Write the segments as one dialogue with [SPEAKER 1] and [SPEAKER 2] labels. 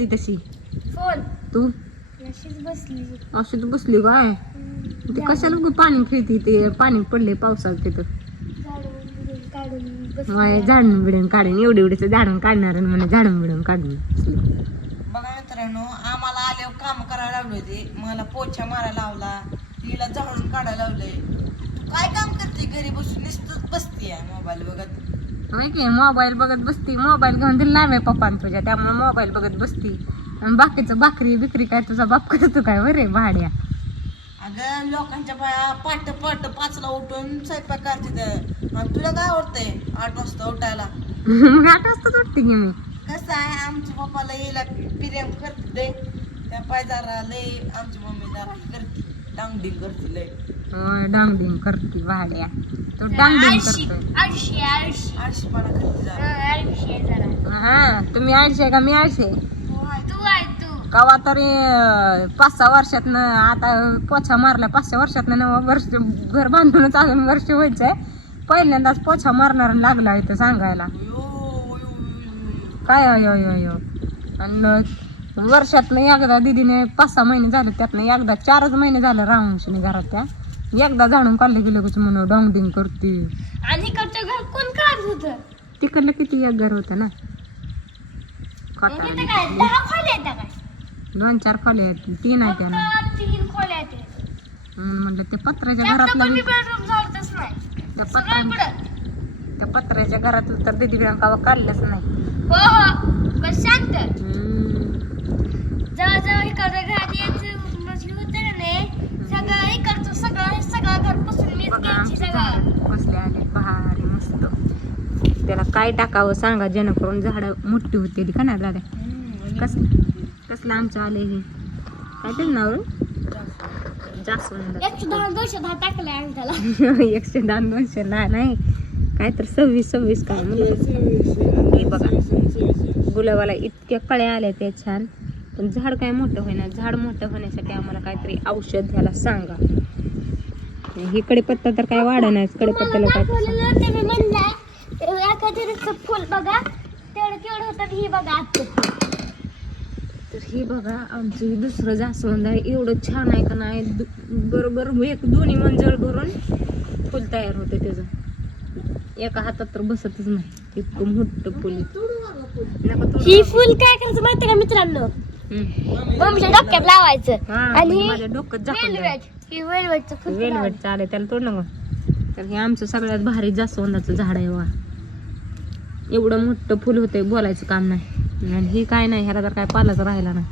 [SPEAKER 1] बसली तशी.
[SPEAKER 2] फोन
[SPEAKER 1] तू?
[SPEAKER 2] अशीच बसली.
[SPEAKER 1] अशी तू बसली काय? ते कशाला पाणी खेळती ते? पाणी पडले पावसात तिथं.
[SPEAKER 2] झाडून
[SPEAKER 1] बिडून काढून एवढे एवढेच झाडून काढणार आणि म्हणे झाडून बिडून काढून
[SPEAKER 3] बघा मित्रांनो आम्हाला आल्यावर काम करायला लावले होते. मला पोछा मारायला लावला. तिला झाडून काढायला लावले तू काय काम करते? घरी बसून नुसतंच बसते मोबाईल बघत.
[SPEAKER 1] की? मोबाईल बघत बसती. मोबाईल घेऊन दिला नाही पप्पान तुझ्या. त्यामुळे मोबाईल बघत बसती. आणि बाकीचं भाकरी बिकरी काय तुझा बाप करतो काय बरे भाड्या?
[SPEAKER 3] अगं लोकांच्या बाया पाट पाट पाचला उठून स्वयंपाक करते आणि तुला काय आवडतंय? आठ वाजता उठायला.
[SPEAKER 1] मग आठ वाजताच उठते की मी.
[SPEAKER 3] कसं आहे? आमच्या पप्पाला यायला प्रेम करते. त्या पायदारा लय आमची मम्मी जरा करते. डांगडी करते लय
[SPEAKER 1] होय डांगडिंग करते भाड्या. तो डांगडिंग करतोय.
[SPEAKER 2] आळशी आळशी.
[SPEAKER 3] आळशीपणा करते जरा
[SPEAKER 2] आळशी आहे जरा.
[SPEAKER 1] हा तुम्ही आळशे का मी आळशे
[SPEAKER 2] तू आहे तू.
[SPEAKER 1] कवा तरी पाच सहा वर्षातनं आता पोछा मारला पाच सहा वर्षातनं नवा वर्ष घर बांधूनच अजून वर्ष व्हायचंय पहिल्यांदाच पोछा मारणार लागला इथं सांगायला.
[SPEAKER 3] यो, यो, यो, यो.
[SPEAKER 1] काय अयो अयो अयो. आणि वर्षातनं एकदा दिदीने पाच सहा महिने झाले त्यातनं एकदा चारच महिने झाले राहून घरात त्या. एकदा झाडून काढले गेले कुछ म्हणून डोंगडिंग करते.
[SPEAKER 2] आणि घर कोण काढत होतं?
[SPEAKER 1] तिकडलं किती एक घर होतं ना. दोन चार खोले आहेत तीन आहेत
[SPEAKER 2] फक्त तीन खोल्या आहेत.
[SPEAKER 1] म्हणून म्हणलं ते
[SPEAKER 2] झाडतच नाही.
[SPEAKER 1] त्या पत्र्याच्या घरातलं तर दिदी काढलंच नाही.
[SPEAKER 2] हो हो. यायचं म्हणजे होतं ना नाही? सगळं इकडचं सगळं हे सगळं घर मीच
[SPEAKER 1] बघा.
[SPEAKER 2] घ्यायची
[SPEAKER 1] आमचे
[SPEAKER 2] सगळं.
[SPEAKER 1] झाड कसले आले. भारी मस्त. त्याला काय टाकावं सांगा जेणेकरून झाडं मोठी होते का ना दादा? कस कसलं आमचं आले हे? काय ते नाव? जास्वंद.
[SPEAKER 2] एकशे दहा दोनशे दहा टाकले आम्ही त्याला.
[SPEAKER 1] एकशे दहा दोनशे ला नाही. काय तर सव्वीस सव्वीस काय हे बघा. गुलाबाला इतक्या कळ्या आल्या त्या छान. पण झाड काय मोठं होईना. झाड मोठं होण्यासाठी आम्हाला काहीतरी औषध घ्यायला सांगा. ही कडीपत्ता तर काय वाढ नाही कडीपत्त्याला काय
[SPEAKER 2] फुल बघा तेवढं केवढं होतं आणि हे बघा
[SPEAKER 1] तर हे बघा आमचं दुसरं जास्वंद आहे. एवढं छान आहे का नाही? बरोबर एक दोन्ही मंजळ भरून फुल तयार होते त्याचं. एका हातात तर बसतच नाही. इतकं मोठं फुल.
[SPEAKER 2] ही फुल काय करायचं माहिती का मित्रांनो. मम्मीच्या डोक्यात लावायचं
[SPEAKER 1] हा,
[SPEAKER 2] आणि
[SPEAKER 1] म्हणजे.
[SPEAKER 2] वेलवेट ही वेलवेटचं फुल
[SPEAKER 1] वेलवेट चालेल त्याला तोड तर हे आमचं सगळ्यात भारी जास्वंदाचं झाड आहे वा एवढं मोठं फुल होतंय बोलायचं काम नाही आणि हे काय नाही ह्याला तर काय पालाच राहिला नाही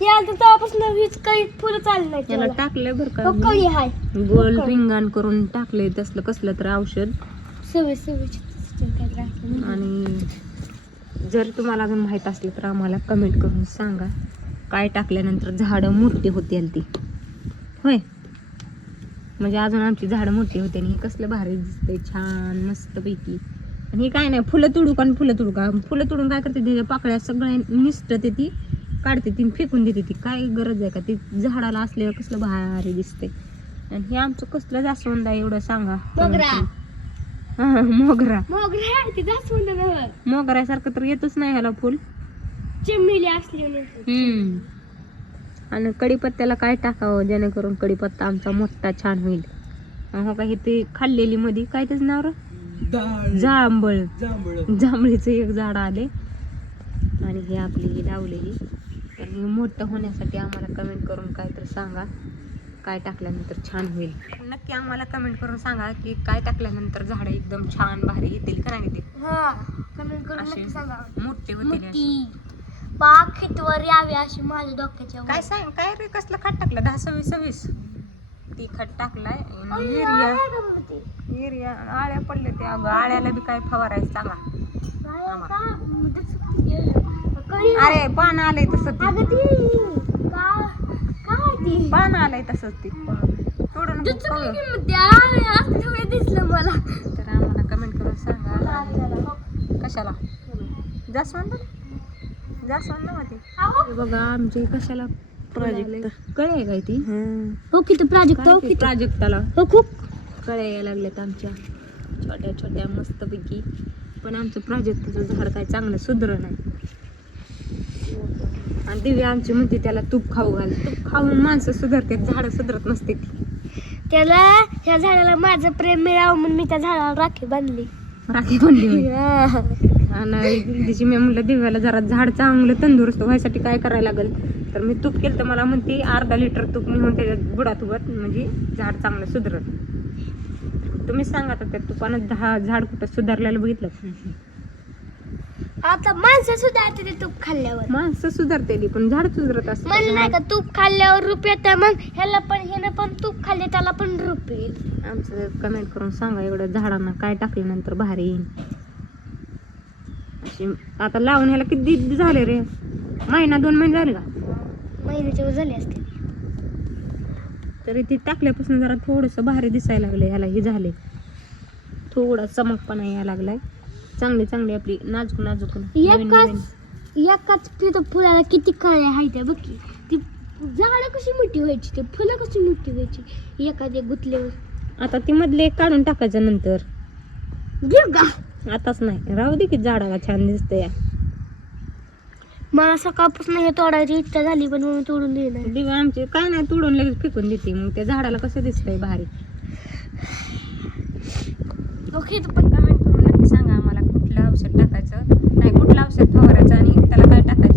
[SPEAKER 2] हे तेव्हापासून काही फुलं चालली नाही
[SPEAKER 1] याला
[SPEAKER 2] त्याला.
[SPEAKER 1] टाकलंय बरं
[SPEAKER 2] हो,
[SPEAKER 1] का
[SPEAKER 2] कळी हाय
[SPEAKER 1] गोल रिंगण करून टाकलंय तसलं कसलं तर औषध
[SPEAKER 2] सव्वीस सव्वीस.
[SPEAKER 1] आणि जर तुम्हाला अजून माहीत असलं तर आम्हाला कमेंट करून सांगा. काय टाकल्यानंतर झाडं मोठी होतील ती. होय? म्हणजे अजून आमची झाडं मोठी होते आणि हे कसलं भारी दिसतंय छान मस्तपैकी. आणि हे काय नाही फुलं तुडू का आणि फुलं तुडू का? फुलं तुडून काय करते त्याच्या पाकळ्या सगळ्या निसटते ती काढते ती फेकून देते ती. काय गरज आहे का? ती झाडाला असल्यावर कसलं भारी दिसते आणि हे आमचं कसलं जास्वंद आहे एवढं सांगा.
[SPEAKER 2] मोगरा.
[SPEAKER 1] हा, मोगरा
[SPEAKER 2] आहे ती जास्वंद नव्हे.
[SPEAKER 1] मोगऱ्यासारखं तर येतच नाही ह्याला फुल.
[SPEAKER 2] चिमणी असली म्हणून.
[SPEAKER 1] हम्म. आणि कढीपत्त्याला काय टाकावं जेणेकरून कढीपत्ता आमचा मोठा छान होईल. हो का हे ते खाल्लेली मध्ये काय त्याचं नाव रे? जांभळ. जांभळीचं एक झाड आले आणि हे आपली ही लावलेली. तर हे मोठं होण्यासाठी आम्हाला कमेंट करून काय तर सांगा. काय टाकल्यानंतर छान होईल. नक्की आम्हाला कमेंट करून सांगा की काय टाकल्यानंतर झाडं एकदम छान भारी येतील का नाही येतील.
[SPEAKER 2] हा कमेंट करून
[SPEAKER 1] अशी
[SPEAKER 2] नक्की सांगा.
[SPEAKER 1] मोठे होतील अशी.
[SPEAKER 2] मोठी बाग खितवर यावी अशी माझ्या डोक्याच्या वर.
[SPEAKER 1] काय सांग काय रे कसलं खत टाकलं? दहा सव्वीस सव्वीस. ती खत टाकलाय. आणि
[SPEAKER 2] अय्या,
[SPEAKER 1] युरिया
[SPEAKER 2] आहे का मग ते?
[SPEAKER 1] युरिया आळ्या पडले ते अगं. आळ्याला बी काय फवारायचं सांगा.
[SPEAKER 2] काय
[SPEAKER 1] आम्हा.
[SPEAKER 2] का? मध्येच कळी-
[SPEAKER 1] अरे पान आलंय तसं
[SPEAKER 2] अगं
[SPEAKER 1] ती
[SPEAKER 2] ती. ती?
[SPEAKER 1] पान आलंय तसंच ती. तोडून.
[SPEAKER 2] की मग त्या असं दिसलं मला.
[SPEAKER 1] तर आम्हाला कमेंट करून सांगा.
[SPEAKER 2] हो.
[SPEAKER 1] कशाला? जास्वंद?
[SPEAKER 2] जास्वंदमध्ये.
[SPEAKER 1] बघा आमचे कशाला प्रोजेक्ट कळे आहे काय ती?
[SPEAKER 2] हो किती प्राजक्त हो किती
[SPEAKER 1] प्राजक्ताला
[SPEAKER 2] हो खूप.
[SPEAKER 1] कळ्या यायला लागल्यात आमच्या. छोट्या छोट्या मस्तपैकी. पण आमचं प्राजक्ताचं झाड काय चांगलं सुधर नाही. आणि दिव्या आमची म्हणते त्याला तूप खाऊ घाल. तूप खाऊन माणसं सुधारते झाडं सुधारत नसते ती.
[SPEAKER 2] त्याला ह्या झाडाला माझं प्रेम मिळावं म्हणून मी त्या झाडाला राखी बांधली.
[SPEAKER 1] राखी म्हणली मी आणि तिची मी म्हणलं दिव्याला जरा झाड चांगलं तंदुरुस्त व्हायसाठी काय करायला लागेल? तर मी तूप केलं तर मला म्हणते अर्धा लिटर तूप निघून त्याच्यात बुडात उगत म्हणजे झाड चांगलं सुधरत. तुम्ही सांगा आता त्या तुपानं दहा झाड कुठं सुधारलेलं बघितलं?
[SPEAKER 2] आता माणसं सुद्धा आता ते तूप खाल्ल्यावर.
[SPEAKER 1] माणसं सुधारते ती, पण झाड सुधारत
[SPEAKER 2] म्हणलं नाही
[SPEAKER 1] असत
[SPEAKER 2] का तूप खाल्ल्यावर रूप येतं मग ह्याला पण ह्यानं पण तूप खाल्ले त्याला पण रूप येईल.
[SPEAKER 1] आमचं कमेंट करून सांगा एवढं झाडांना काय टाकल्यानंतर भारी येईल अशी आता लावून ह्याला किती दिवस झाले रे? महिना दोन महिने झाले का?
[SPEAKER 2] महिन्याच्या वर झाले असते
[SPEAKER 1] तरी ती टाकल्यापासून जरा थोडंसं भारी दिसायला लागले ह्याला हे झाले. थोडा चमकपणा यायला लागलाय. चांगली चांगली आपली. नाजूक नाजूक. नवीन
[SPEAKER 2] एकाच
[SPEAKER 1] नवीन.
[SPEAKER 2] एकाच तिथं फुलाला किती कळ्या आहेत बघ की. ती झाडं कशी मोठी व्हायची ते फुलं कशी मोठी व्हायची. एखाद्या गुतल्यावर.
[SPEAKER 1] आता ती मधले काढून टाकायचं नंतर.
[SPEAKER 2] घेऊ का?
[SPEAKER 1] आताच नाही. राहू दे की झाडाला छान दिसतंय.
[SPEAKER 2] मला सकाळपासून हे तोडायची इच्छा झाली पण मी तोडून दिली नाही.
[SPEAKER 1] दिवा आमचे काय नाही तोडून लगेच फेकून देते. मग त्या झाडाला कसं दिसतंय भारी. ओके तू पण फवारायचं आणि त्याला काय टाकायचं?